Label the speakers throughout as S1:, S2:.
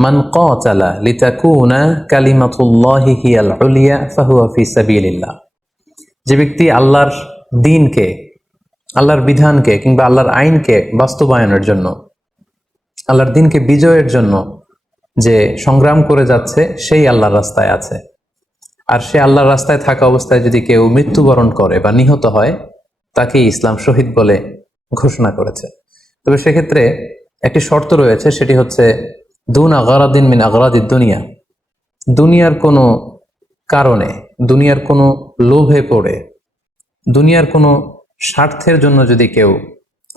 S1: মান কালা লিতাকুনা কালিমাতুল্লাহি হিয়াল উলিয়া ফাহুয়া ফি সাবিলিল্লাহ। যে ব্যক্তি আল্লাহর দিনকে, আল্লাহর বিধানকে কিংবা আল্লাহর আইনকে বাস্তবায়নের জন্য, আল্লাহর দিনকে বিজয়ের জন্য যে সংগ্রাম করে যাচ্ছে, সেই আল্লাহর রাস্তায় আছে। আর সে আল্লাহর রাস্তায় থাকা অবস্থায় যদি কেউ মৃত্যুবরণ করে বা নিহত হয় তাকে ইসলাম শহীদ বলে ঘোষণা করেছে। তবে সেক্ষেত্রে একটি শর্ত রয়েছে, সেটি হচ্ছে দুন আগারাদিন মিন আগারাদিদ দুনিয়া। দুনিয়ার কোনো কারণে, দুনিয়ার কোনো লোভে পড়ে, দুনিয়ার কোনো স্বার্থের জন্য যদি কেউ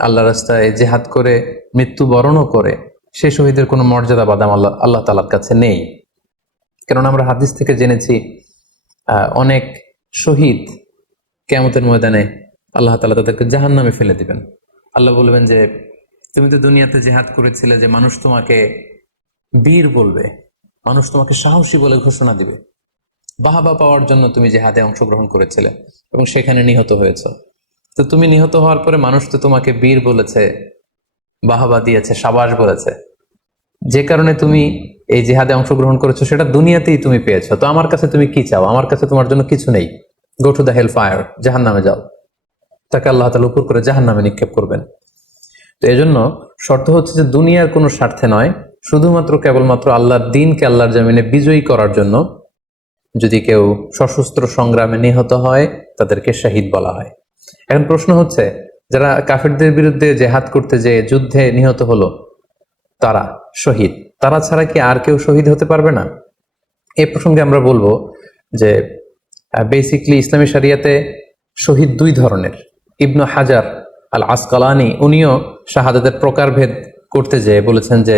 S1: আল্লাহ রাস্তায় জেহাদ করে, মৃত্যুবরণও করে, সে শহীদের কোনো মর্যাদা বাদাম আল্লাহ আল্লাহ তালার কাছে নেই। কারণ আমরা হাদিস থেকে জেনেছি অনেক শহীদ কেমতের ময়দানে আল্লাহ তালা তাদেরকে জাহান নামে ফেলে দিবেন। আল্লাহ বলবেন যে, তুমি তো দুনিয়াতে জেহাদ করেছিলে যে মানুষ তোমাকে বীর বলবে, মানুষ তোমাকে সাহসী বলে ঘোষণা দিবে। বাহাবা পাওয়ার জন্য তুমি যে হাতে অংশগ্রহণ করেছিলে এবং সেখানে নিহত হয়েছ। তো তুমি নিহত হওয়ার পরে মানুষ তো তোমাকে বীর বলেছে, বাহাবা দিয়েছে, সাবাস বলেছে। যে কারণে তুমি এই জেহাদে অংশগ্রহণ করেছ, সেটা দুনিয়াতেই তুমি পেয়েছ। তো আমার কাছে তুমি কি চাও? আমার কাছে তোমার জন্য কিছু নেই। Go to the hell fire জাহান নামে যাও। তাকে আল্লাহ তালা উপর করে জাহান নামে নিক্ষেপ করবেন। তো এজন্য শর্ত হচ্ছে যে দুনিয়ার কোনো স্বার্থে নয় শুধুমাত্র কেবলমাত্র আল্লাহর দিনকে আল্লাহর জমিনে বিজয়ী করার জন্য যদি কেউ সশস্ত্র সংগ্রামে নিহত হয়, তাদেরকে শাহিদ বলা হয়। এখন প্রশ্ন হচ্ছে, যারা কাফেরদের বিরুদ্ধে জেহাদ করতে যে যুদ্ধে নিহত হলো, তারা শহীদ? তারা ছাড়া কি আর কেউ শহীদ হতে পারবে না? এ প্রসঙ্গে আমরা বলব যে বেসিকলি ইসলামী শরিয়াতে শহীদ দুই ধরনের। ইবনু হাজার আল আসকালানি উনিও শাহাদাতের প্রকারভেদ করতে যেয়ে বলেছেন যে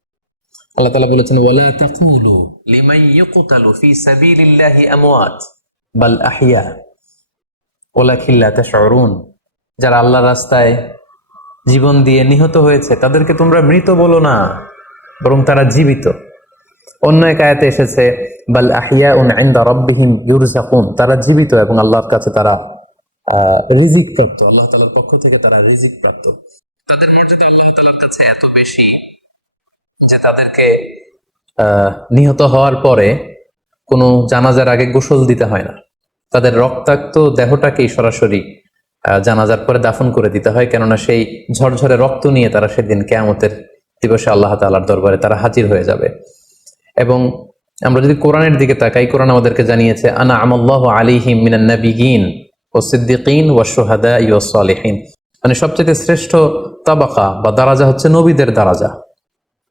S1: আল্লাহ তাআলা বলেছেন ওয়ালা তাকুলু লিমান ইউকতালু ফি সাবিলিল্লাহি আমওয়াত বাল আহইয়া ওয়ালাকিন লা তাশউরুন। যারা আল্লাহর রাস্তায় জীবন দিয়ে নিহত হয়েছে তাদেরকে তোমরা মৃত বলো না বরং তারা জীবিত। অন্য এক আয়াতে এসেছে বাল আহিয়া উন ইনদা রাব্বিহিম ইউরজাকুন তারা জীবিত এবং আল্লাহর কাছে তারা আহ, রিজিক প্রাপ্ত। আল্লাহ তাআলার পক্ষ থেকে তারা রিজিক প্রাপ্ত। তাদের মর্যাদা আল্লাহ তাআলার কাছে এত বেশি যে তাদেরকে নিহত হওয়ার পরে কোনো জানাজার আগে গোসল দিতে হয় না। তাদের রক্তাক্ত দেহটাকেই সরাসরি জানাজার পরে দাফন করে দিতে হয়। কেননা সেই ঝরঝরে রক্ত নিয়ে তারা সেদিন কেয়ামতের দিবসে আল্লাহ তাআলার দরবারে তারা হাজির হয়ে যাবে। এবং আমরা যদি কোরআনের দিকে তাকাই, কোরআন আমাদেরকে জানিয়েছে, আনা আমাল্লাহ আলিহিম মিনান নাবিগিন ও সিদ্দিকিন ও সোহাদা ইউ মানে সবচেয়ে শ্রেষ্ঠ তাবাকা বা দারাজা হচ্ছে নবীদের দারাজা।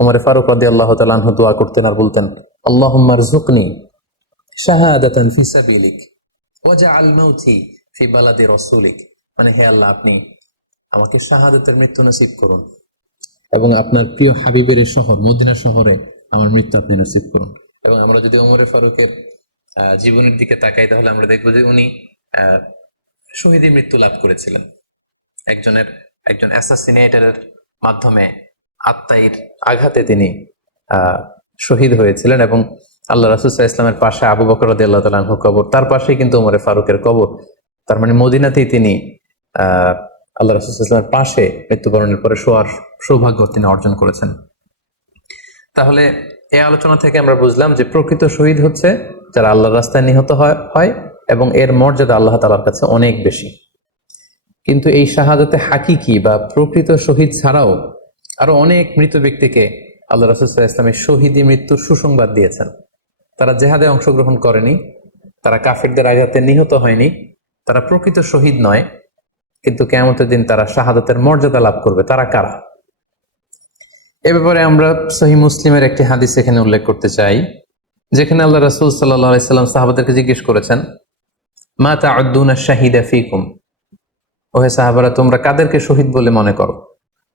S1: ওমরে ফারুক রদি আল্লাহ তালা আনহু দোয়া করতেন আর বলতেন আল্লাহ জুকনি শাহাদাতান ফি সাবিলিক ওয়াজআল মাউতি ফি রাসূলিক। মানে হে আল্লাহ, আপনি আমাকে শাহাদতের মৃত্যু নসিব করুন এবং আপনার প্রিয় হাবিবের শহর, মদিনা শহরে আমার মৃত্যু আপনি নসিব করুন। এবং আমরা যদি ওমরে ফারুকের জীবনের দিকে তাকাই, তাহলে আমরা দেখব যে উনি শহীদী মৃত্যু লাভ করেছিলেন। একজনের, একজন অ্যাসাসিনেটরের মাধ্যমে আত্মাইর আঘাতে তিনি শহীদ হয়েছিলেন এবং আল্লাহ রাসুসাহ ইসলামের পাশে আবু বকর আল্লাহ কবর, তার পাশেই কিন্তু ওমরে ফারুকের কবর। তার মানে মদিনাতেই তিনি আল্লাহ রাসুল ইসলামের পাশে মৃত্যুবরণের পরে শোয়ার সৌভাগ্য তিনি অর্জন করেছেন। তাহলে এই আলোচনা থেকে আমরা বুঝলাম যে প্রকৃত শহীদ হচ্ছে যারা আল্লাহর রাস্তায় নিহত হয় এবং এর মর্যাদা আল্লাহ তালার কাছে অনেক বেশি। কিন্তু এই শাহাদাতে হাকিকি বা প্রকৃত শহীদ ছাড়াও আরও অনেক মৃত ব্যক্তিকে আল্লাহ রাসুল্লাহ ইসলামের শহীদি মৃত্যুর সুসংবাদ দিয়েছেন। তারা জেহাদে অংশগ্রহণ করেনি, তারা কাফেরদের আঘাতে নিহত হয়নি, তারা প্রকৃত শহীদ নয়, কিন্তু কেমতের দিন তারা শাহাদাতের মর্যাদা লাভ করবে। তারা কারা? এ ব্যাপারে আমরা সহি মুসলিমের একটি হাদিস এখানে উল্লেখ করতে চাই, যেখানে আল্লাহ রাসুল সাল্লাম সাহাবাদেরকে জিজ্ঞেস করেছেন, মা তা আদুনা শাহিদা ফিকুম? ওহে সাহাবারা, তোমরা কাদেরকে শহীদ বলে মনে করো?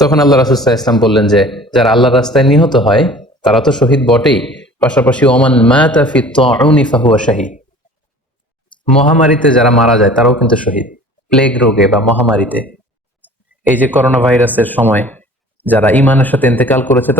S1: তখন আল্লাহ রাসুল্লাহ ইসলাম বললেন যে, যারা আল্লাহ রাস্তায় নিহত হয়, তারা তো শহীদ বটেই। পাশাপাশি ওমান মহামারীতে যারা মারা যায়, তারাও কিন্তু শহীদ। প্লেগ রোগে বা মহামারীতে। এই যে করোনা ভাইরাসের সময় যারা ইমানের সাথে ইন্তেকাল করেছে